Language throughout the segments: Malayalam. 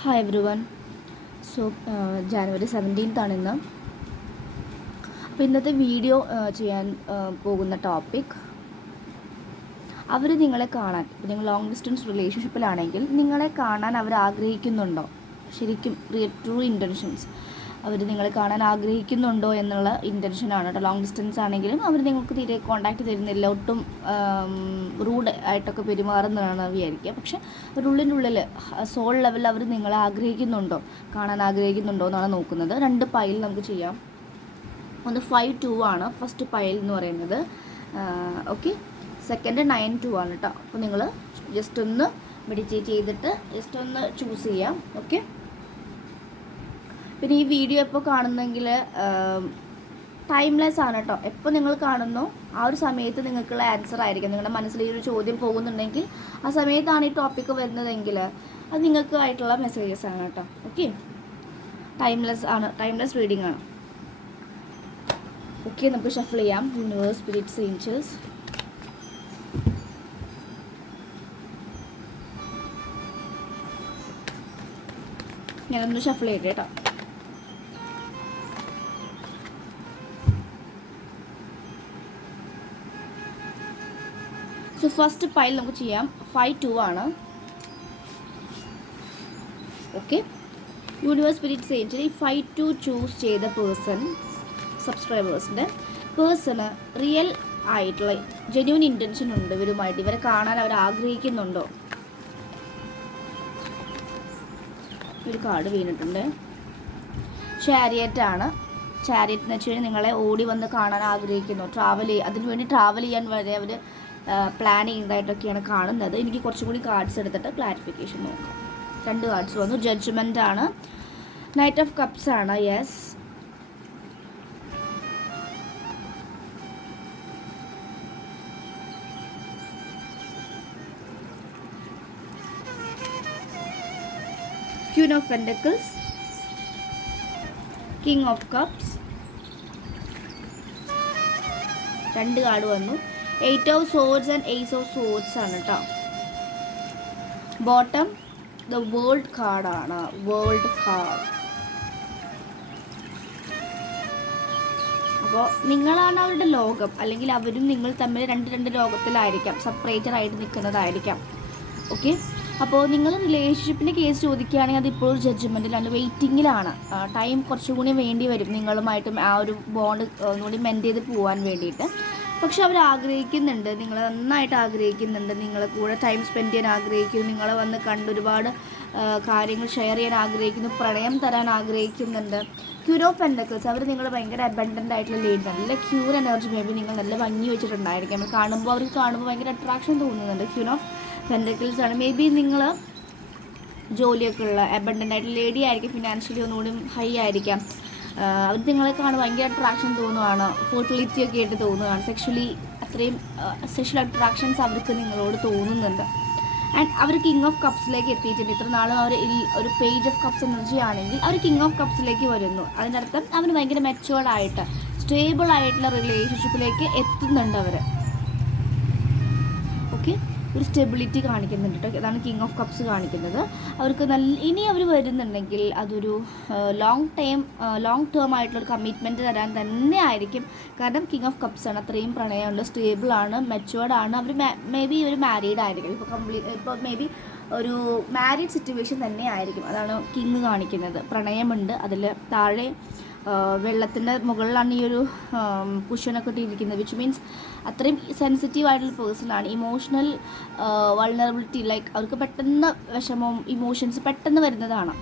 Hi everyone so January seventeenth ആണ് ഇന്ന്. അപ്പോൾ ഇന്നത്തെ വീഡിയോ ചെയ്യാൻ പോകുന്ന ടോപ്പിക് അവർ നിങ്ങളെ കാണാൻ നിങ്ങൾ ലോങ് ഡിസ്റ്റൻസ് റിലേഷൻഷിപ്പിലാണെങ്കിൽ നിങ്ങളെ കാണാൻ അവർ ആഗ്രഹിക്കുന്നുണ്ടോ ശരിക്കും റിയൽ ട്രൂ ഇന്റൻഷൻസ് അവർ നിങ്ങളെ കാണാൻ ആഗ്രഹിക്കുന്നുണ്ടോ എന്നുള്ള ഇന്റൻഷനാണ് കേട്ടോ. ലോങ് ഡിസ്റ്റൻസ് ആണെങ്കിലും അവർ നിങ്ങൾക്ക് തീരെ കോണ്ടാക്ട് തരുന്നില്ല. ഒട്ടും റൂഡ് ആയിട്ടൊക്കെ പെരുമാറുന്നതാണ് വിചാരിക്കുക. പക്ഷേ ഒരു ഉള്ളിനുള്ളിൽ സോൾ ലെവലിൽ അവർ നിങ്ങളെ ആഗ്രഹിക്കുന്നുണ്ടോ? കാണാൻ ആഗ്രഹിക്കുന്നുണ്ടോ എന്നാണ് നോക്കുന്നത്. രണ്ട് പൈൽ നമുക്ക് ചെയ്യാം. ഒന്ന് ഫൈവ് ടു ആണ്. ഫസ്റ്റ് പൈൽ എന്ന് പറയുന്നത്. ഓക്കെ സെക്കൻഡ് നയൻ ടു ആണ് കേട്ടോ. അപ്പോൾ നിങ്ങൾ ജസ്റ്റ് ഒന്ന് മെഡിറ്റേറ്റ് ചെയ്തിട്ട് ജസ്റ്റ് ഒന്ന് ചൂസ് ചെയ്യാം. ഓക്കെ പിന്നെ ഈ വീഡിയോ എപ്പോൾ കാണുന്നെങ്കിൽ ടൈംലെസ് ആണ് കേട്ടോ എപ്പോൾ നിങ്ങൾ കാണുന്നു ആ ഒരു സമയത്ത് നിങ്ങൾക്കുള്ള ആൻസർ ആയിരിക്കും. നിങ്ങളുടെ മനസ്സിൽ ഈ ഒരു ചോദ്യം പോകുന്നുണ്ടെങ്കിൽ ആ സമയത്താണ് ഈ ടോപ്പിക്ക് വരുന്നതെങ്കിൽ അത് നിങ്ങൾക്ക് ആയിട്ടുള്ള മെസ്സേജസ് ആണ് കേട്ടോ ഓക്കെ ടൈംലെസ് ആണ്. ടൈംലെസ് റീഡിംഗ് ആണ്. ഓക്കെ നമുക്ക് ഷഫിൾ ചെയ്യാം. യൂണിവേഴ്സ് സ്പിരിറ്റ്സ് ഏഞ്ചൽസ് ഞാനൊന്ന് ഷഫിൾ ചെയ്യട്ടെ കേട്ടോ ഫസ്റ്റ് പൈൽ നമുക്ക് ചെയ്യാം. ഫൈവ് ടു ആണ്. ഓക്കെ യൂണിവേഴ്സ് സ്പിരിറ്റ്സ് ഏഞ്ചൽ ഈ ഫൈവ് ടു ചൂസ് ചെയ്ത പേഴ്സൺ സബ്സ്ക്രൈബേഴ്സിന്റെ പേഴ്സണ് റിയൽ ആയിട്ടുള്ള ജെന്യൂൻ ഇന്റൻഷൻ ഉണ്ട് ഇവരുമായിട്ട്. ഇവരെ കാണാൻ അവർ ആഗ്രഹിക്കുന്നുണ്ടോ? ഒരു കാർഡ് വീണിട്ടുണ്ട്. ചാരിയറ്റ് ആണ്. ചാരിയറ്റ് എന്ന് വെച്ച് കഴിഞ്ഞാൽ നിങ്ങളെ ഓടി വന്ന് കാണാൻ ആഗ്രഹിക്കുന്നു. ട്രാവൽ ചെയ്യുക അതിനുവേണ്ടി ട്രാവൽ ചെയ്യാൻ വരെ അവർ പ്ലാൻ ചെയ്യുന്നതായിട്ടൊക്കെയാണ് കാണുന്നത്. എനിക്ക് കുറച്ചും കൂടി കാർഡ്സ് എടുത്തിട്ട് ക്ലാരിഫിക്കേഷൻ നോക്കാം. രണ്ട് കാർഡ്സ് വന്നു. ജഡ്ജ്മെന്റ് ആണ്. നൈറ്റ് ഓഫ് കപ്സ് ആണ്. Yes queen of pentacles king of cups രണ്ട് കാർഡ് വന്നു. Eight of swords and ace of swords ആണ് കേട്ടോ ബോട്ടം ദ വേൾഡ് കാർഡാണ് വേൾഡ് കാർഡ് അപ്പോൾ നിങ്ങളാണ് അവരുടെ ലോകം. അല്ലെങ്കിൽ അവരും നിങ്ങൾ തമ്മിൽ രണ്ട് രണ്ട് ലോകത്തിലായിരിക്കാം. സെപ്പറേറ്റഡ് ആയിട്ട് നിൽക്കുന്നതായിരിക്കാം. ഓക്കെ അപ്പോൾ നിങ്ങൾ റിലേഷൻഷിപ്പിന്റെ കേസ് ചോദിക്കുകയാണെങ്കിൽ അതിപ്പോൾ ഒരു ജഡ്ജ്മെന്റിലാണ് വെയിറ്റിങ്ങിലാണ് ടൈം കുറച്ചുകൂടി വേണ്ടി വരും നിങ്ങളുമായിട്ടും ആ ഒരു ബോണ്ട് ഒന്നുകൂടി മെന്റ് ചെയ്ത് പോകാൻ വേണ്ടിയിട്ട്. പക്ഷെ അവർ ആഗ്രഹിക്കുന്നുണ്ട്. നിങ്ങൾ നന്നായിട്ട് ആഗ്രഹിക്കുന്നുണ്ട്. നിങ്ങളെ കൂടെ ടൈം സ്പെൻഡ് ചെയ്യാൻ ആഗ്രഹിക്കുന്നു. നിങ്ങളെ വന്ന് കണ്ട് ഒരുപാട് കാര്യങ്ങൾ ഷെയർ ചെയ്യാൻ ആഗ്രഹിക്കുന്നു. പ്രണയം തരാൻ ആഗ്രഹിക്കുന്നുണ്ട്. ഓഫ് പെൻഡക്കിൾസ് അവർ നിങ്ങൾ ഭയങ്കര അബൻഡന്റ് ആയിട്ടുള്ള ലേഡി നല്ല ക്യൂർ എനർജി മേ ബി നിങ്ങൾ നല്ല ഭംഗി വെച്ചിട്ടുണ്ടായിരിക്കും. കാണുമ്പോൾ അവർക്ക് കാണുമ്പോൾ ഭയങ്കര അട്രാക്ഷൻ തോന്നുന്നുണ്ട്. ക്യൂർ ഓഫ് പെൻഡക്കിൾസ് ആണ്. മേ ബി നിങ്ങൾ ജോലിയൊക്കെ ഉള്ള അബൻഡന്റ് ആയിട്ടുള്ള ലേഡി ആയിരിക്കും. ഫിനാൻഷ്യലി ഒന്നുകൂടി ഹൈ ആയിരിക്കാം. അവർ നിങ്ങളെ കാണാൻ ഭയങ്കര അട്രാക്ഷൻ തോന്നുവാണ്. ഫെർട്ടിലിറ്റി ഒക്കെ ആയിട്ട് തോന്നുവാണ്. സെക്ഷലി അത്രയും സെക്ഷൽ അട്രാക്ഷൻസ് അവർക്ക് നിങ്ങളോട് തോന്നുന്നുണ്ട്. ആൻഡ് അവർ കിങ് ഓഫ് കപ്സിലേക്ക് എത്തിയിട്ടുണ്ട്. ഇത്ര നാളും അവർ ഈ ഒരു പേജ് ഓഫ് കപ്സ് എനർജി ആണെങ്കിൽ അവർ കിങ് ഓഫ് കപ്സിലേക്ക് വരുന്നു. അതിനർത്ഥം അവർ ഭയങ്കര മെച്ചുവേർഡ് ആയിട്ട് സ്റ്റേബിൾ ആയിട്ടുള്ള റിലേഷൻഷിപ്പിലേക്ക് എത്തുന്നുണ്ട് അവർ ഒരു സ്റ്റെബിലിറ്റി കാണിക്കുന്നുണ്ട് കേട്ടോ അതാണ് കിങ് ഓഫ് കപ്സ് കാണിക്കുന്നത്. അവർക്ക് നല്ല ഇനി അവർ വരുന്നുണ്ടെങ്കിൽ അതൊരു ലോങ് ടൈം ലോങ് ടേം ആയിട്ടുള്ള ഒരു കമ്മിറ്റ്മെന്റ് തരാൻ തന്നെ ആയിരിക്കും. കാരണം കിങ് ഓഫ് കപ്സ് ആണ് അത്രയും പ്രണയമുണ്ട് സ്റ്റേബിളാണ് മെച്ചുവേർഡ് ആണ്. അവർ മേ ബി ഒരു മാരീഡ് ആയിരിക്കും. ഇപ്പോൾ കംപ്ലീറ്റ് ഇപ്പോൾ മേ ബി ഒരു മാരീഡ് സിറ്റുവേഷൻ തന്നെ ആയിരിക്കും. അതാണ് കിങ് കാണിക്കുന്നത്. പ്രണയമുണ്ട്. അതിൽ താഴെ വെള്ളത്തിന്റെ മുകളിലാണ് ഈ ഒരു കുഷനൊക്കെ ഇട്ടിരിക്കുന്നത് വിച്ച് മീൻസ് അത്രയും സെൻസിറ്റീവ് ആയിട്ടുള്ള പേഴ്സൺ ആണ്. ഇമോഷണൽ വൾണറബിലിറ്റി ലൈക്ക് അവർക്ക് പെട്ടെന്ന് വിഷമവും ഇമോഷൻസ് പെട്ടെന്ന് വരുന്നതാണ്.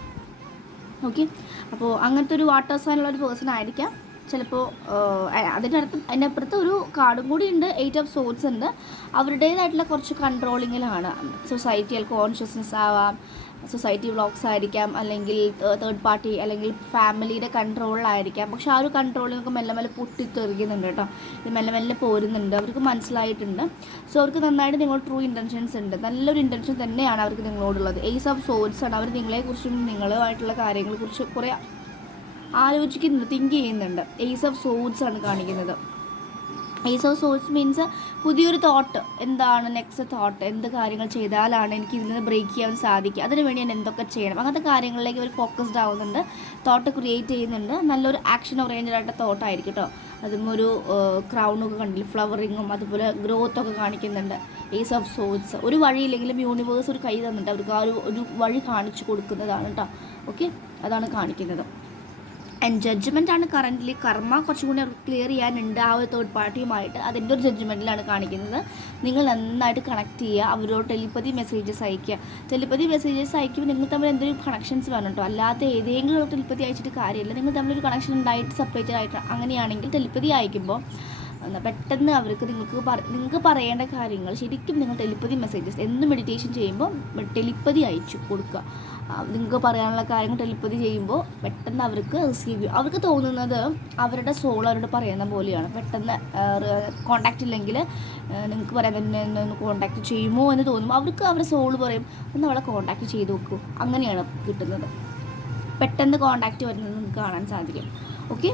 ഓക്കെ അപ്പോൾ അങ്ങനത്തെ ഒരു വാട്ടർ സൈനുള്ള ഒരു പേഴ്സൺ ആയിരിക്കാം. ചിലപ്പോൾ അതിനടുത്ത് അതിനപ്പുറത്ത് ഒരു കാർഡും കൂടി ഉണ്ട് എയ്റ്റ് ഓഫ് സോഡ്സ് ഉണ്ട്. അവരുടേതായിട്ടുള്ള കുറച്ച് കൺട്രോളിങ്ങിലാണ് സൊസൈറ്റിയൽ കോൺഷ്യസ്നെസ് ആവാം സൊസൈറ്റി വ്ളോഗ്സ് ആയിരിക്കാം അല്ലെങ്കിൽ തേർഡ് പാർട്ടി അല്ലെങ്കിൽ ഫാമിലിയുടെ കൺട്രോളിലായിരിക്കാം. പക്ഷെ ആ ഒരു കൺട്രോളിങ്ങൊക്കെ മെല്ലെ മെല്ലെ പൊട്ടിത്തെറിക്കുന്നുണ്ട് കേട്ടോ. ഇത് മെല്ലെ മെല്ലെ പോരുന്നുണ്ട്. അവർക്ക് മനസ്സിലായിട്ടുണ്ട്. സോ അവർക്ക് നന്നായിട്ട് നിങ്ങൾ ട്രൂ ഇന്റൻഷൻസ് ഉണ്ട്. നല്ലൊരു ഇന്റൻഷൻ തന്നെയാണ് അവർക്ക് നിങ്ങളോടുള്ളത്. എയ്സ് ഓഫ് സോഡ്സ് ആണ്. അവർ നിങ്ങളെക്കുറിച്ചും നിങ്ങളുമായിട്ടുള്ള കാര്യങ്ങളെക്കുറിച്ച് കുറേ ആലോചിക്കുന്നുണ്ട് തിങ്ക് ചെയ്യുന്നുണ്ട്. എയ്സ് ഓഫ് സോഡ്സ് ആണ് കാണിക്കുന്നത്. ഈസ് ഓഫ് സോഴ്സ് മീൻസ് പുതിയൊരു തോട്ട് എന്താണ് നെക്സ്റ്റ് തോട്ട് എന്ത് കാര്യങ്ങൾ ചെയ്താലാണ് എനിക്ക് ഇതിൽ നിന്ന് ബ്രേക്ക് ചെയ്യാൻ സാധിക്കുക? അതിന് വേണ്ടി ഞാൻ എന്തൊക്കെ ചെയ്യണം? അങ്ങനത്തെ കാര്യങ്ങളിലേക്ക് ഒരു ഫോക്കസ്ഡ് ആവുന്നുണ്ട്. തോട്ട് ക്രിയേറ്റ് ചെയ്യുന്നുണ്ട്. നല്ലൊരു ആക്ഷൻ ഓറിയന്റഡ് ആയിട്ട് തോട്ടായിരിക്കും കേട്ടോ. അതും ഒരു ക്രൗണൊക്കെ കണ്ടില്ല? ഫ്ലവറിങ്ങും അതുപോലെ ഗ്രോത്തൊക്കെ കാണിക്കുന്നുണ്ട്. ഏസ് ഓഫ് സോഴ്സ് ഒരു വഴിയില്ലെങ്കിലും യൂണിവേഴ്സ് ഒരു കൈ തന്നിട്ട് അവർക്ക് ആ ഒരു ഒരു വഴി കാണിച്ചു കൊടുക്കുന്നതാണ് കേട്ടോ. ഓക്കെ അതാണ് കാണിക്കുന്നത്. ആൻഡ് ജഡ്ജ്മെന്റ് ആണ് കറന്റ്ലി കർമ്മ കുറച്ചും കൂടി ക്ലിയർ ചെയ്യാനുണ്ട് ആ ഒരു തേർഡ് പാർട്ടിയുമായിട്ട് അതിന്റെ ഒരു ജഡ്ജ്മെന്റിലാണ് കാണിക്കുന്നത്. നിങ്ങൾ നന്നായിട്ട് കണക്ട് ചെയ്യുക. അവരോട് ടെലിപ്പതി മെസ്സേജസ് അയക്കുക ടെലിപ്പതി മെസ്സേജസ് അയക്കുമ്പോൾ നിങ്ങൾ തമ്മിൽ എന്തെങ്കിലും കണക്ഷൻസ് വേണം കേട്ടോ. അല്ലാതെ ഏതെങ്കിലും ടെലിപ്പതി അയച്ചിട്ട് കാര്യമില്ല. നിങ്ങൾ തമ്മിലൊരു കണക്ഷൻ ഉണ്ടായിട്ട് സെപ്പറേറ്റഡ് ആയിട്ട് അങ്ങനെയാണെങ്കിൽ ടെലിപ്പതി അയക്കുമ്പോൾ എന്നാ പെട്ടെന്ന് അവർക്ക് നിങ്ങൾക്ക് നിങ്ങൾക്ക് പറയേണ്ട കാര്യങ്ങൾ ശരിക്കും നിങ്ങൾ ടെലിപ്പതി മെസ്സേജസ് എന്ന് മെഡിറ്റേഷൻ ചെയ്യുമ്പോൾ ടെലിപ്പതി അയച്ചു കൊടുക്കുക. നിങ്ങൾക്ക് പറയാനുള്ള കാര്യങ്ങൾ ടെലിപ്പതി ചെയ്യുമ്പോൾ പെട്ടെന്ന് അവർക്ക് റിസീവ് ചെയ്യും. അവർക്ക് തോന്നുന്നത് അവരുടെ സോൾ അവരോട് പറയുന്ന പോലെയാണ്. പെട്ടെന്ന് കോണ്ടാക്റ്റ് ഇല്ലെങ്കിൽ നിങ്ങൾക്ക് പറയാൻ എന്നെ ഒന്ന് കോണ്ടാക്ട് ചെയ്യുമോ എന്ന് തോന്നുമ്പോൾ അവർക്ക് അവരുടെ സോൾ പറയും ഒന്ന് അവളെ കോണ്ടാക്ട് ചെയ്ത് നോക്കൂ. അങ്ങനെയാണ് കിട്ടുന്നത്. പെട്ടെന്ന് കോണ്ടാക്റ്റ് വരുന്നത് നിങ്ങൾക്ക് കാണാൻ സാധിക്കും. ഓക്കെ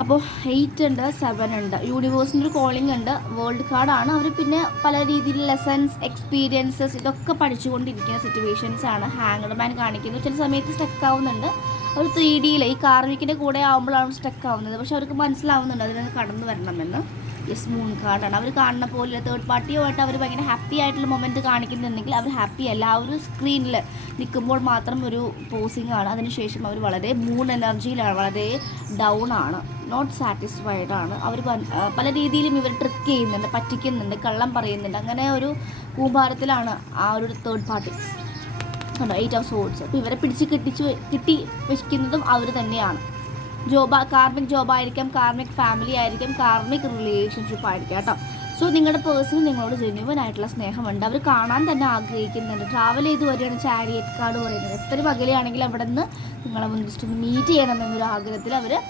അപ്പോൾ എയ്റ്റ് ഉണ്ട് സെവൻ ഉണ്ട്. യൂണിവേഴ്സിന്റെ ഒരു കോളിംഗ് ഉണ്ട് വേൾഡ് കാർഡാണ് അവർ പിന്നെ പല രീതിയിൽ ലെസൺസ് എക്സ്പീരിയൻസസ് ഇതൊക്കെ പഠിച്ചുകൊണ്ടിരിക്കുന്ന സിറ്റുവേഷൻസ് ആണ്. ഹാങ്ങഡ് മാൻ കാണിക്കുന്നത് ചില സമയത്ത് സ്റ്റക്ക് ആവുന്നുണ്ട്. അവർ ത്രീ ഡിയിൽ ഈ കാർമിക്കിന്റെ കൂടെ ആകുമ്പോഴാണ് സ്റ്റക്ക് ആവുന്നത്. പക്ഷെ അവർക്ക് മനസ്സിലാവുന്നുണ്ട് അതിനകത്ത് കടന്നു വരണമെന്ന്. യെസ് മൂൺ കാർഡാണ് അവർ കാണുന്ന പോലെ തേർഡ് പാർട്ടിയുമായിട്ട് അവർ ഭയങ്കര ഹാപ്പി ആയിട്ടുള്ള മൊമെന്റ് കാണിക്കുന്നുണ്ടെങ്കിൽ അവർ ഹാപ്പി അല്ല. ആ ഒരു സ്ക്രീനിൽ നിൽക്കുമ്പോൾ മാത്രം ഒരു പോസിംഗ് ആണ്. അതിനുശേഷം അവർ വളരെ മൂൺ എനർജിയിലാണ് വളരെ ഡൗൺ ആണ്. നോട്ട് സാറ്റിസ്ഫൈഡ് ആണ്. അവർ പല രീതിയിലും ഇവർ ട്രിക്ക് ചെയ്യുന്നുണ്ട് പറ്റിക്കുന്നുണ്ട് കള്ളം പറയുന്നുണ്ട്. അങ്ങനെ ഒരു കൂമ്പാരത്തിലാണ് ആ ഒരു തേർഡ് പാർട്ടി കണ്ടോ എയ്റ്റ് ഓഫ് സോൾസ് അപ്പോൾ ഇവരെ പിടിച്ച് കിട്ടിച്ച് കിട്ടി വെക്കുന്നതും അവർ തന്നെയാണ്. ജോബ കാർമിക് ജോബ് ആയിരിക്കാം കാർമിക് ഫാമിലി ആയിരിക്കാം കാർമിക് റിലേഷൻഷിപ്പ് ആയിരിക്കാം കേട്ടോ. സോ നിങ്ങളുടെ പേഴ്സണൽ നിങ്ങളോട് ജെന്യുവൻ ആയിട്ടുള്ള സ്നേഹമുണ്ട്. അവർ കാണാൻ തന്നെ ആഗ്രഹിക്കുന്നുണ്ട്. ട്രാവൽ ചെയ്ത് വരികയാണ് ചാരിയറ്റ് കാർഡ് പറയുന്നത്. എത്ര പകലെയാണെങ്കിൽ അവിടെ നിന്ന് നിങ്ങളെ ഒന്ന് ജസ്റ്റ് ഒന്ന് മീറ്റ് ചെയ്യണം എന്നൊരു ആഗ്രഹത്തിൽ അവർ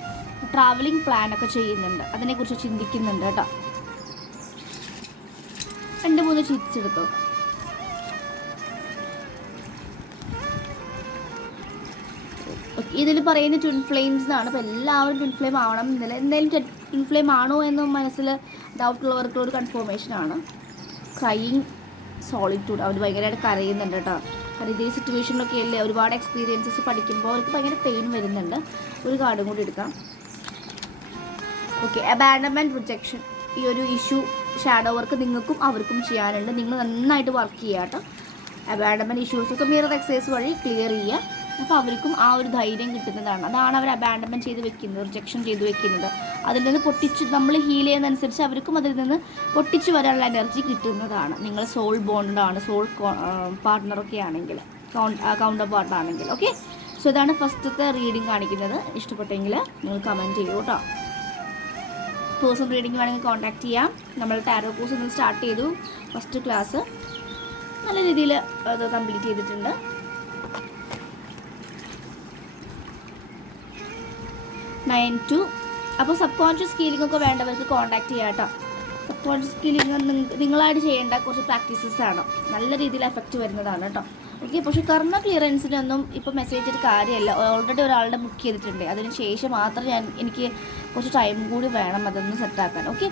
ട്രാവലിംഗ് പ്ലാനൊക്കെ ചെയ്യുന്നുണ്ട്. അതിനെക്കുറിച്ച് ചിന്തിക്കുന്നുണ്ട് കേട്ടോ. രണ്ട് മൂന്ന് ചിറ്റ്സ് എടുത്തോ ഇതിൽ പറയുന്ന ട്വിൻ ഫ്ലെയിംസ് എന്നാണ് അപ്പോൾ എല്ലാവരും ട്വിൻ ഫ്ലെയിം ആവണം. എന്നില്ല എന്തായാലും ട്വിൻ ഫ്ലെയിം ആണോ എന്ന് മനസ്സിൽ ഡൗട്ട് ഉള്ളവർക്കുള്ള ഒരു കൺഫർമേഷൻ ആണ്. ക്രൈയിങ് സോളിറ്റ്യൂഡ് അവർ ഭയങ്കരമായിട്ട് കരയുന്നുണ്ട് കേട്ടോ. കാരണം ഇതേ സിറ്റുവേഷനിലൊക്കെ അല്ലേ? ഒരുപാട് എക്സ്പീരിയൻസസ് പഠിക്കുമ്പോൾ അവർക്ക് ഭയങ്കര പെയിൻ വരുന്നുണ്ട്. ഒരു കാർഡും കൂടി എടുക്കാം. ഓക്കെ അബാൻഡമെന്റ് റിജക്ഷൻ ഈ ഒരു ഇഷ്യൂ ഷാഡോ വർക്ക് നിങ്ങൾക്കും അവർക്കും ചെയ്യാനുണ്ട്. നിങ്ങൾ നന്നായിട്ട് വർക്ക് ചെയ്യുക കേട്ടോ അബാൻഡമെന്റ് ഇഷ്യൂസൊക്കെ മിറർ എക്സസൈസ് വഴി ക്ലിയർ ചെയ്യുക. അപ്പോൾ അവർക്കും ആ ഒരു ധൈര്യം കിട്ടുന്നതാണ്. അതാണ് അവർ അബാൻഡമെന്റ് ചെയ്ത് വെക്കുന്നത് റിജക്ഷൻ ചെയ്ത് വെക്കുന്നത്. അതിൽ നിന്ന് പൊട്ടിച്ച് നമ്മൾ ഹീൽ ചെയ്യുന്നതനുസരിച്ച് അവർക്കും അതിൽ നിന്ന് പൊട്ടിച്ച് വരാനുള്ള എനർജി കിട്ടുന്നതാണ്. നിങ്ങൾ സോൾ ബോണ്ടാണ് സോൾ പാർട്ട്ണറൊക്കെ ആണെങ്കിൽ കൗണ്ടർ പാർട്ട് ആണെങ്കിൽ ഓക്കെ സോ ഇതാണ് ഫസ്റ്റത്തെ റീഡിങ് കാണിക്കുന്നത്. ഇഷ്ടപ്പെട്ടെങ്കിൽ നിങ്ങൾ കമന്റ് ചെയ്യൂ കേട്ടോ പേഴ്സണൽ റീഡിംഗ് വേണമെങ്കിൽ കോൺടാക്റ്റ് ചെയ്യാം. നമ്മൾ ടാരോ കോഴ്സ് ഒന്ന് സ്റ്റാർട്ട് ചെയ്തു. ഫസ്റ്റ് ക്ലാസ് നല്ല രീതിയിൽ അത് കംപ്ലീറ്റ് ചെയ്തിട്ടുണ്ട്. Nine two. അപ്പോൾ സബ് കോൺഷ്യസ് സ്കീലിംഗ് ഒക്കെ വേണ്ടവർക്ക് കോൺടാക്ട് ചെയ്യാം കേട്ടോ. സബ് കോൺഷ്യസ് ഹീലിംഗ് നിങ്ങളായിട്ട് ചെയ്യേണ്ട കുറച്ച് പ്രാക്ടീസസ് ആണ്. നല്ല രീതിയിൽ എഫക്റ്റ് വരുന്നതാണ് കേട്ടോ. ഓക്കെ പക്ഷേ കർമ്മ ക്ലിയറൻസിനൊന്നും ഇപ്പോൾ മെസ്സേജ് ഒരു കാര്യമല്ല ഓൾറെഡി ഒരാളുടെ ബുക്ക് ചെയ്തിട്ടുണ്ട്. അതിന് ശേഷം മാത്രം ഞാൻ എനിക്ക് കുറച്ച് ടൈം കൂടി വേണം അതൊന്ന് സെറ്റാക്കാൻ ഓക്കെ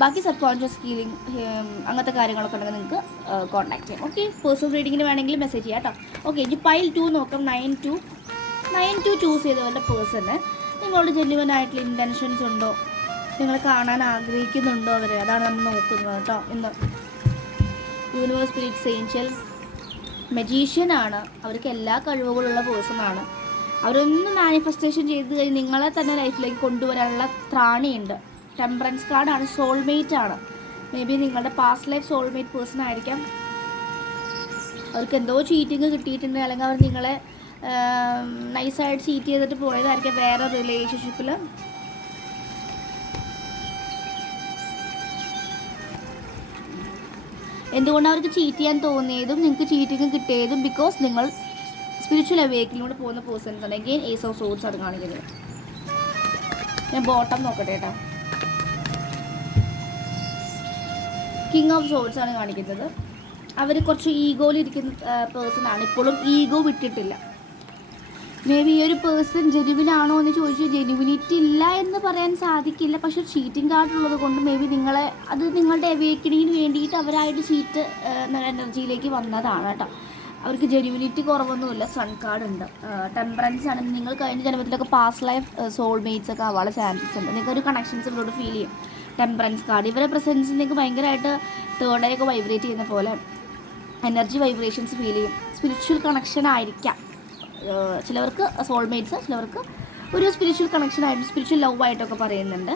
ബാക്കി സബ് കോൺഷ്യസ് ഹീലിംഗ് അങ്ങനത്തെ കാര്യങ്ങളൊക്കെ ഉണ്ടെങ്കിൽ നിങ്ങൾക്ക് കോൺടാക്ട് ചെയ്യാം. ഓക്കെ പേഴ്സണൽ റീഡിങ്ങിന് വേണമെങ്കിൽ മെസ്സേജ് ചെയ്യാം കേട്ടോ. ഓക്കെ ഇനി പൈൽ ടു നോക്കാം. Nine two nine two choose ചെയ്തവരുടെ പേഴ്സണ് നിങ്ങളോട് ജെന്യുവൻ ആയിട്ടുള്ള ഇന്റൻഷൻസ് ഉണ്ടോ? നിങ്ങൾ കാണാൻ ആഗ്രഹിക്കുന്നുണ്ടോ അവരെ? അതാണ് നമ്മൾ നോക്കുന്നത് കേട്ടോ. ഇന്ന് യൂണിവേഴ്സ് സ്പിരിറ്റ്സ് ഏഞ്ചൽ മജീഷ്യനാണ് അവർക്ക് എല്ലാ കഴിവുകളുള്ള ആണ്. അവരൊന്ന് മാനിഫെസ്റ്റേഷൻ ചെയ്ത് കഴിഞ്ഞ് നിങ്ങളെ തന്നെ ലൈഫിലേക്ക് കൊണ്ടുവരാനുള്ള ത്രാണിയുണ്ട്. ടെമ്പറൻസ് കാർഡാണ് സോൾമേറ്റ് ആണ്. മേ ബി നിങ്ങളുടെ പാസ്റ്റ് ലൈഫ് സോൾമേറ്റ് പേഴ്സൺ ആയിരിക്കാം. അവർക്ക് എന്തോ ചീറ്റിങ് കിട്ടിയിട്ടുണ്ട്. അല്ലെങ്കിൽ അവർ നിങ്ങളെ നൈസായിട്ട് ചീറ്റ് ചെയ്തിട്ട് പോയതായിരിക്കും വേറെ റിലേഷൻഷിപ്പിൽ എന്തുകൊണ്ട് അവർക്ക് ചീറ്റ് ചെയ്യാൻ തോന്നിയതും നിങ്ങൾക്ക് ചീറ്റിങ് കിട്ടിയതും? ബിക്കോസ് നിങ്ങൾ സ്പിരിച്വൽ അവേക്കിലൂടെ പോകുന്ന പേഴ്സൺസ് അല്ലെങ്കിൽ ഏസ് ഓഫ് സോഴ്സ് ആണ് കാണിക്കുന്നത്. ഞാൻ ബോട്ടം നോക്കട്ടെ കേട്ടോ. കിങ് ഓഫ് സോഴ്സ് ആണ് കാണിക്കുന്നത്. അവർ കുറച്ച് ഈഗോയിലിരിക്കുന്ന പേഴ്സൺ ആണ്. ഇപ്പോഴും ഈഗോ വിട്ടിട്ടില്ല. മേ ബി ഈ ഒരു പേഴ്സൺ ജെനുവിൻ ആണോ എന്ന് ചോദിച്ചാൽ ജെനുവിനിറ്റി ഇല്ല എന്ന് പറയാൻ സാധിക്കില്ല. പക്ഷെ ചീറ്റിംഗ് കാർഡ് ഉള്ളത് കൊണ്ട് മേ ബി നിങ്ങളെ അത് നിങ്ങളുടെ അവേക്കണിങ്ങിന് വേണ്ടിയിട്ട് അവരായിട്ട് ചീറ്റ് എനർജിയിലേക്ക് വന്നതാണ് കേട്ടോ. അവർക്ക് ജെനുവിനിറ്റി കുറവൊന്നുമില്ല. സൺ കാർഡ് ഉണ്ട്. ടെമ്പറൻസ് ആണ്. നിങ്ങൾ കഴിഞ്ഞ ജന്മത്തിലൊക്കെ പാസ്റ്റ് ലൈഫ് സോൾമേറ്റ്സ് ഒക്കെ ആവാനുള്ള ചാൻസസ് ഉണ്ട്. നിങ്ങൾക്ക് ഒരു കണക്ഷൻസ് ഇവരോട് ഫീൽ ചെയ്യും. ടെമ്പറൻസ് കാർഡ് ഇവരെ പ്രസൻസ് നിങ്ങൾക്ക് ഭയങ്കരമായിട്ട് തേർഡ് ഒക്കെ വൈബ്രേറ്റ് ചെയ്യുന്ന പോലെ എനർജി വൈബ്രേഷൻസ് ഫീൽ ചെയ്യും. സ്പിരിച്വൽ കണക്ഷൻ ആയിരിക്കാം. ചിലവർക്ക് സോൾമേറ്റ്സ് ചിലവർക്ക് ഒരു സ്പിരിച്വൽ കണക്ഷൻ ആയിട്ട് സ്പിരിച്വൽ ലവ് ആയിട്ടൊക്കെ പറയുന്നുണ്ട്.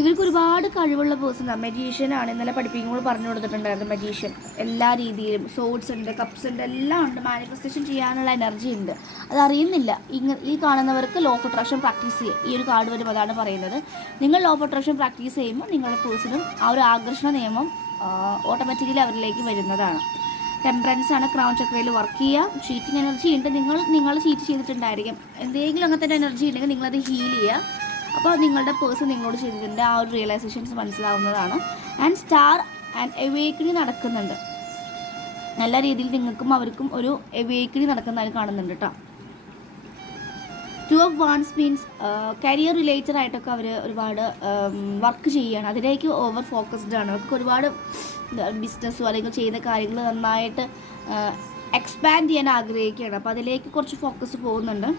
ഇവർക്ക് ഒരുപാട് കഴിവുള്ള പേഴ്സൺ മെജീഷ്യൻ ആണ്. ഇന്നലെ പഠിപ്പിക്കുമ്പോൾ പറഞ്ഞു കൊടുത്തിട്ടുണ്ടായിരുന്നു മെജീഷ്യൻ എല്ലാ രീതിയിലും സോഡ്സ് ഉണ്ട് കപ്സ് ഉണ്ട് എല്ലാം ഉണ്ട്. മാനിഫെസ്റ്റേഷൻ ചെയ്യാനുള്ള എനർജി ഉണ്ട്. അത് അറിയുന്നില്ല. ഈ കാണുന്നവർക്ക് ലോ ഓഫ് അട്രാക്ഷൻ പ്രാക്ടീസ് ചെയ്യുക ഈ ഒരു കാർഡ് വരും അതാണ് പറയുന്നത്. നിങ്ങൾ ലോ ഓഫ് അട്രാക്ഷൻ പ്രാക്ടീസ് ചെയ്യുമ്പോൾ നിങ്ങളുടെ പേഴ്സണും ആ ഒരു ആകർഷണ നിയമം ഓട്ടോമാറ്റിക്കലി അവരിലേക്ക് വരുന്നതാണ്. ടെമ്പറൻസ് ആണ് ക്രൗൺ ചക്രയിൽ വർക്ക് ചെയ്യുക. ചീറ്റിംഗ് എനർജി ഉണ്ട്. നിങ്ങൾ നിങ്ങൾ ചീറ്റ് ചെയ്തിട്ടുണ്ടായിരിക്കും. എന്തെങ്കിലും അങ്ങനത്തെ എനർജി ഉണ്ടെങ്കിൽ നിങ്ങളത് ഹീൽ ചെയ്യുക. അപ്പോൾ നിങ്ങളുടെ പേഴ്സൺ നിങ്ങളോട് ചെയ്തിട്ടുണ്ട് ആ ഒരു റിയലൈസേഷൻസ് മനസ്സിലാവുന്നതാണ്. ആൻഡ് സ്റ്റാർ ആൻഡ് എവേക്കിണി നടക്കുന്നുണ്ട്. നല്ല രീതിയിൽ നിങ്ങൾക്കും അവർക്കും ഒരു എവേക്കിണി നടക്കുന്നതായി കാണുന്നുണ്ട് കേട്ടോ. Two of wands means career related ആയിട്ടൊക്കെ അവർ ഒരുപാട് വർക്ക് ചെയ്യുകയാണ്. അതിലേക്ക് ഓവർ ഫോക്കസ്ഡ് ആണ്. അവർക്ക് ഒരുപാട് ബിസിനസ്സോ അല്ലെങ്കിൽ ചെയ്യുന്ന കാര്യങ്ങൾ നന്നായിട്ട് എക്സ്പാൻഡ് ചെയ്യാൻ ആഗ്രഹിക്കുകയാണ്. അപ്പോൾ അതിലേക്ക് കുറച്ച് ഫോക്കസ് പോകുന്നുണ്ട്.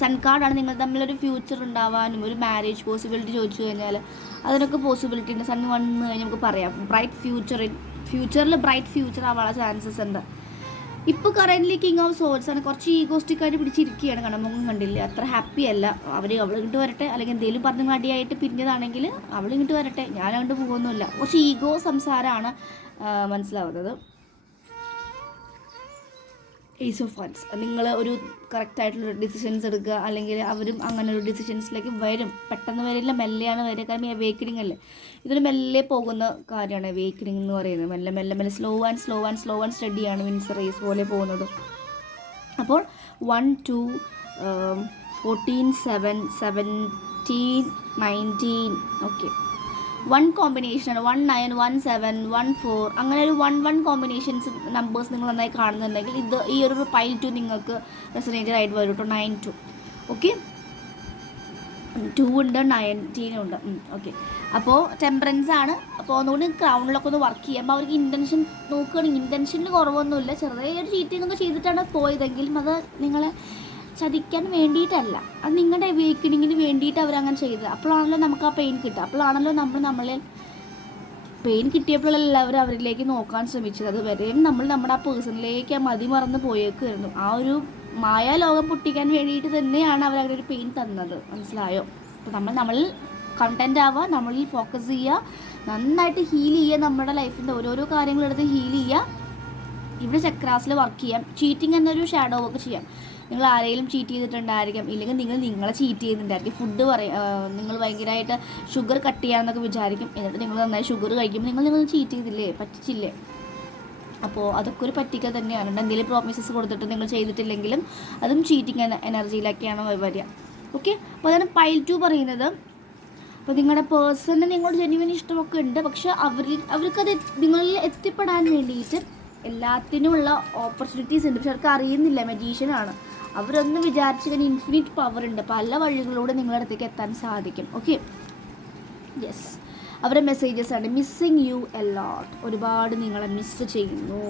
സൺ കാർഡാണ് നിങ്ങൾ തമ്മിലൊരു ഫ്യൂച്ചർ ഉണ്ടാവാനും ഒരു മാരേജ് പോസിബിലിറ്റി ചോദിച്ചു കഴിഞ്ഞാൽ അതിനൊക്കെ പോസിബിലിറ്റി ഉണ്ട്. സൺ വന്ന് കഴിഞ്ഞാൽ നമുക്ക് പറയാം. ബ്രൈറ്റ് ഫ്യൂച്ചർ ഫ്യൂച്ചറിൽ ബ്രൈറ്റ് ഫ്യൂച്ചർ ആവാനുള്ള ചാൻസസ് ഉണ്ട്. ഇപ്പോൾ കറന്റ്ലി കിങ് ഓഫ് സോൾസ് ആണ്. കുറച്ച് ഈഗോസ്റ്റിക് ആയിട്ട് പിടിച്ചിരിക്കുകയാണ്. കണ്ണമുഖം കണ്ടില്ല. അത്ര ഹാപ്പി അല്ല. അവർ അവൾ ഇങ്ങോട്ട് വരട്ടെ. അല്ലെങ്കിൽ എന്തെങ്കിലും പറഞ്ഞ് മടിയായിട്ട് പിരിഞ്ഞതാണെങ്കിൽ അവൾ ഇങ്ങോട്ട് വരട്ടെ. ഞാൻ അങ്ങോട്ട് പോകുന്നില്ല കുറച്ച് ഈഗോ സംസാരമാണ് മനസ്സിലാവുന്നത്. ഏസ് ഓഫ് ഫണ്ട്സ് നിങ്ങൾ ഒരു കറക്റ്റായിട്ടുള്ള ഡിസിഷൻസ് എടുക്കുക അല്ലെങ്കിൽ അവരും അങ്ങനെ ഒരു ഡിസിഷൻസിലേക്ക് വരും. പെട്ടെന്ന് വരില്ല മെല്ലെയാണ് വരിക. കാരണം അവേക്കണിങ് അല്ലേ? ഇതൊരു മെല്ലെ പോകുന്ന കാര്യമാണ് അവേക്കണിങ് എന്ന് പറയുന്നത്. മെല്ലെ മെല്ലെ മെല്ലെ slow and slow and slow and സ്റ്റഡിയാണ് means race പോലെ പോകുന്നത്. അപ്പോൾ one two fourteen seven seventeen nineteen okay one കോമ്പിനേഷനാണ് one nine one seven one four അങ്ങനെ ഒരു വൺ വൺ കോമ്പിനേഷൻസ് നമ്പേഴ്സ് നിങ്ങൾ നന്നായി കാണുന്നുണ്ടെങ്കിൽ ഇത് ഈ ഒരു പൈൽ ടു നിങ്ങൾക്ക് റെസിനേറ്റഡ് ആയിട്ട് വരും കേട്ടോ നയൻ ടു ഓക്കെ ടു ഉണ്ട് നയന്റീനും ഉണ്ട്. ഓക്കെ അപ്പോൾ ടെമ്പറൻസ് ആണ്. അപ്പോൾ ഒന്നുകൂടി ക്രൗണിലൊക്കെ ഒന്ന് വർക്ക് ചെയ്യാം. അപ്പോൾ അവർക്ക് ഇന്റൻഷൻ നോക്കുകയാണെങ്കിൽ ഇന്റൻഷനിൽ കുറവൊന്നുമില്ല. ചെറിയൊരു ചീറ്റിംഗ് ഒന്ന് ചെയ്തിട്ടാണ് പോയതെങ്കിലും അത് നിങ്ങളെ ചതിക്കാൻ വേണ്ടിയിട്ടല്ല. അത് നിങ്ങളുടെ വീക്കിനിങ്ങിന് വേണ്ടിയിട്ട് അവരങ്ങനെ ചെയ്തത്. അപ്പോഴാണല്ലോ നമുക്ക് ആ പെയിൻ കിട്ടുക. അപ്പോഴാണല്ലോ നമ്മൾ നമ്മളിൽ പെയിൻ കിട്ടിയപ്പോഴല്ല എല്ലാവരും അവരിലേക്ക് നോക്കാൻ ശ്രമിച്ചത്. അതുവരെയും നമ്മൾ നമ്മുടെ ആ പേഴ്സണിലേക്ക് ആ മതി മറന്ന് പോയേക്കുമായിരുന്നു ആ ഒരു മായാലോകം പൊട്ടിക്കാൻ വേണ്ടിയിട്ട് തന്നെയാണ് അവർ ഒരു പെയിൻ തന്നത്. മനസ്സിലായോ? അപ്പോൾ നമ്മൾ നമ്മളിൽ കണ്ടന്റ് ആവുക നമ്മളിൽ ഫോക്കസ് ചെയ്യുക നന്നായിട്ട് ഹീൽ ചെയ്യുക നമ്മുടെ ലൈഫിന്റെ ഓരോരോ കാര്യങ്ങളെടുത്ത് ഹീൽ ചെയ്യുക ഇവിടെ ചക്രാസിൽ വർക്ക് ചെയ്യാം ചീറ്റിംഗ് എന്നൊരു ഷാഡോ വർക്ക് ചെയ്യാം. നിങ്ങൾ ആരെങ്കിലും ചീറ്റ് ചെയ്തിട്ടുണ്ടായിരിക്കും. ഇല്ലെങ്കിൽ നിങ്ങൾ നിങ്ങളെ ചീറ്റ് ചെയ്യുന്നുണ്ടായിരിക്കും. ഫുഡ് പറയും നിങ്ങൾ ഭയങ്കരമായിട്ട് ഷുഗർ കട്ട് ചെയ്യാമെന്നൊക്കെ വിചാരിക്കും. എന്നിട്ട് നിങ്ങൾ നന്നായി ഷുഗർ കഴിക്കുമ്പോൾ നിങ്ങൾ നിങ്ങൾ ചീറ്റ് ചെയ്തില്ലേ? പറ്റിച്ചില്ലേ? അപ്പോൾ അതൊക്കെ ഒരു പറ്റിക്കൽ തന്നെയാണ്. എന്തെങ്കിലും പ്രോമിസസ് കൊടുത്തിട്ട് നിങ്ങൾ ചെയ്തിട്ടില്ലെങ്കിലും അതും ചീറ്റിങ് എനർജിയിലൊക്കെയാണ് വരിക. ഓക്കെ അപ്പോൾ അതാണ് പൈൽ ടു പറയുന്നത്. അപ്പോൾ നിങ്ങളുടെ പേഴ്സണിന് നിങ്ങളോട് ജെന്യുവൻ ഇഷ്ടമൊക്കെ ഉണ്ട്. പക്ഷേ അവർ അവർക്കത് നിങ്ങളിൽ എത്തിപ്പെടാൻ വേണ്ടിയിട്ട് എല്ലാത്തിനുമുള്ള ഓപ്പർച്യൂണിറ്റീസ് ഉണ്ട്. പക്ഷെ അവർക്ക് അറിയുന്നില്ല. മജീഷ്യനാണ് അവരൊന്നും വിചാരിച്ചു കഴിഞ്ഞാൽ ഇൻഫിനിറ്റ് പവർ ഉണ്ട്. പല വഴികളിലൂടെ നിങ്ങളുടെ അടുത്തേക്ക് എത്താൻ സാധിക്കും. ഓക്കെ യെസ് അവരുടെ മെസ്സേജസ് ആണ്. മിസ്സിങ് യു എലോട്ട് ഒരുപാട് നിങ്ങളെ മിസ് ചെയ്യുന്നു.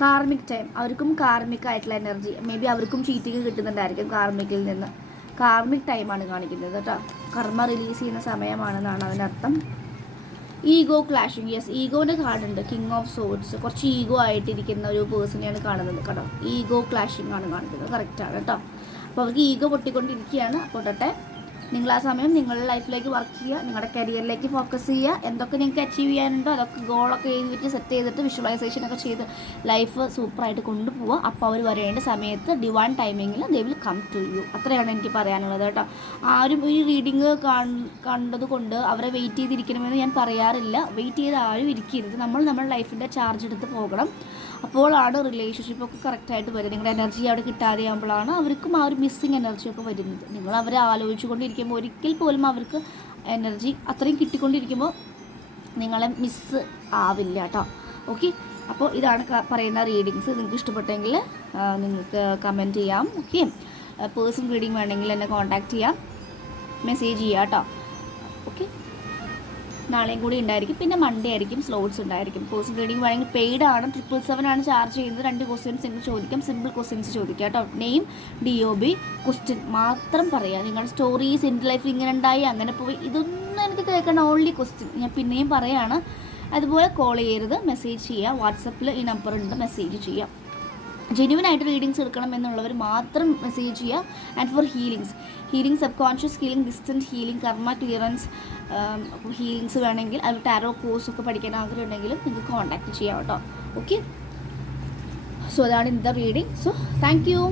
കാർമിക് ടൈം അവർക്കും കാർമിക് ആയിട്ടുള്ള എനർജി മേ ബി അവർക്കും ചീറ്റിങ് കിട്ടുന്നുണ്ടായിരിക്കും കാർമിക്കിൽ നിന്ന്. കാർമിക് ടൈമാണ് കാണിക്കുന്നത് കേട്ടോ. കർമ്മ റിലീസ് ചെയ്യുന്ന സമയമാണെന്നാണ് അതിനർത്ഥം. ഈഗോ ക്ലാഷിങ് യെസ് ഈഗോന്റെ കാർഡുണ്ട്. കിങ് ഓഫ് സോഡ്സ് കുറച്ച് ഈഗോ ആയിട്ടിരിക്കുന്ന ഒരു പേഴ്സണെയാണ് കാണുന്നത് കേട്ടോ. ഈഗോ ക്ലാഷിങ് ആണ് കാണിക്കുന്നത് കറക്റ്റാണ് കേട്ടോ. അപ്പോൾ അവർക്ക് ഈഗോ പൊട്ടിക്കൊണ്ടിരിക്കുകയാണ്. പൊട്ടട്ടെ. നിങ്ങൾ ആ സമയം നിങ്ങളുടെ ലൈഫിലേക്ക് വർക്ക് ചെയ്യുക നിങ്ങളുടെ കരിയറിലേക്ക് ഫോക്കസ് ചെയ്യുക എന്തൊക്കെ നിങ്ങൾക്ക് അച്ചീവ് ചെയ്യാനുണ്ടോ അതൊക്കെ ഗോളൊക്കെ എഴുതിയിട്ട് സെറ്റ് ചെയ്തിട്ട് വിഷ്വലൈസേഷൻ ഒക്കെ ചെയ്ത് ലൈഫ് സൂപ്പറായിട്ട് കൊണ്ടുപോവുക. അപ്പോൾ അവർ വരേണ്ട സമയത്ത് divine ടൈമിങ്ങിൽ they will come to you അത്രയാണ് എനിക്ക് പറയാനുള്ളത് കേട്ടോ. ആരും ഒരു റീഡിങ് കണ്ടത് കൊണ്ട് അവരെ വെയിറ്റ് ചെയ്തിരിക്കണമെന്ന് ഞാൻ പറയാറില്ല. വെയിറ്റ് ചെയ്ത് ആരും ഇരിക്കരുത്. നമ്മൾ നമ്മുടെ ലൈഫിന്റെ ചാർജ് എടുത്ത് പോകണം. അപ്പോഴാണ് റിലേഷൻഷിപ്പൊക്കെ കറക്റ്റായിട്ട് വരുന്നത്. നിങ്ങളുടെ എനർജി അവിടെ കിട്ടാതെ ആകുമ്പോഴാണ് അവർക്കും ആ ഒരു മിസ്സിങ് എനർജിയൊക്കെ വരുന്നത്. നിങ്ങൾ അവരെ ആലോചിച്ചുകൊണ്ടിരിക്കുമ്പോൾ ഒരിക്കൽ പോലും അവർക്ക് എനർജി അത്രയും കിട്ടിക്കൊണ്ടിരിക്കുമ്പോൾ നിങ്ങളെ മിസ്സ് ആവില്ല കേട്ടോ. ഓക്കെ അപ്പോൾ ഇതാണ് പറയുന്ന റീഡിങ്സ് നിങ്ങൾക്ക് ഇഷ്ടപ്പെട്ടെങ്കിൽ നിങ്ങൾക്ക് കമന്റ് ചെയ്യാം. ഓക്കെ പേഴ്സണൽ റീഡിങ് വേണമെങ്കിൽ എന്നെ കോൺടാക്റ്റ് ചെയ്യാം. മെസ്സേജ് ചെയ്യാം കേട്ടോ. ഓക്കെ നാളെയും കൂടി ഉണ്ടായിരിക്കും. പിന്നെ മൺഡേ ആയിരിക്കും സ്ലോട്ട്സ് ഉണ്ടായിരിക്കും. ക്വസ്റ്റ്യൻ റീഡിംഗ് വേണമെങ്കിൽ പെയ്ഡ് ആണ്. ട്രിപ്പിൾ സെവൻ ആണ് ചാർജ് ചെയ്യുന്നത്. രണ്ട് ക്വസ്റ്റ്യൻസ് നിങ്ങൾ ചോദിക്കാം. സിമ്പിൾ ക്വസ്റ്റ്യൻസ് ചോദിക്കാം കേട്ടോ. Name D O B question മാത്രം പറയാം. നിങ്ങളുടെ സ്റ്റോറീസ് എന്റെ ലൈഫിൽ ഇങ്ങനെ ഉണ്ടായി അങ്ങനെ പോയി. ഇതൊന്നും എനിക്ക് കേൾക്കണം ഓൺലി ക്വസ്റ്റ്യൻ ഞാൻ പിന്നെയും പറയാണ്. അതുപോലെ കോൾ ചെയ്യരുത്. മെസ്സേജ് ചെയ്യുക വാട്സപ്പിൽ ഈ നമ്പർ ഉണ്ട്. മെസ്സേജ് ചെയ്യാം. ജെന്യുവൻ ആയിട്ട് റീഡിങ്സ് എടുക്കണം എന്നുള്ളവർ മാത്രം മെസ്സേജ് ചെയ്യുക and for healings healing sub conscious healing distant healing karma clearance healings വേണമെങ്കിൽ അത് ടാരോ കോഴ്സ് ഒക്കെ പഠിക്കാൻ ആഗ്രഹം ഉണ്ടെങ്കിലും നിങ്ങൾക്ക് കോൺടാക്ട് ചെയ്യാം കേട്ടോ. ഓക്കെ സോ അതാണ് ഇന്നത്തെ റീഡിങ് സോ താങ്ക് യു